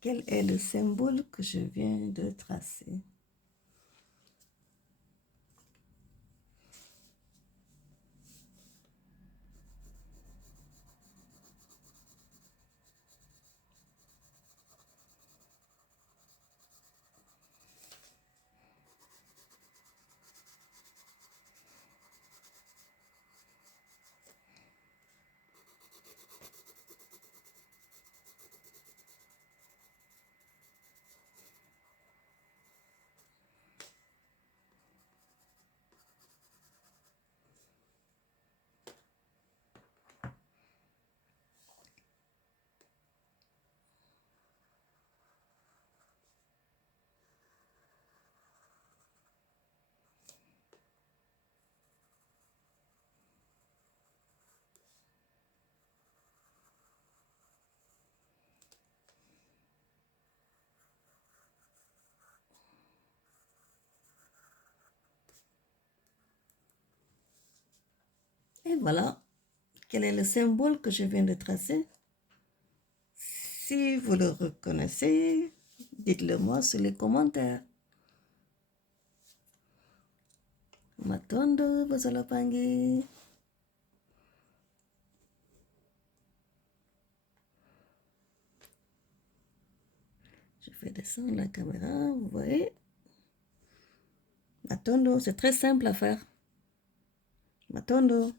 Quel est le symbole que je viens de tracer? Et voilà, quel est le symbole que je viens de tracer? Si vous le reconnaissez, dites-le moi sur les commentaires. Matondo, Bozolopangi. Je fais descendre la caméra, vous voyez. Matondo, c'est très simple à faire. Matondo.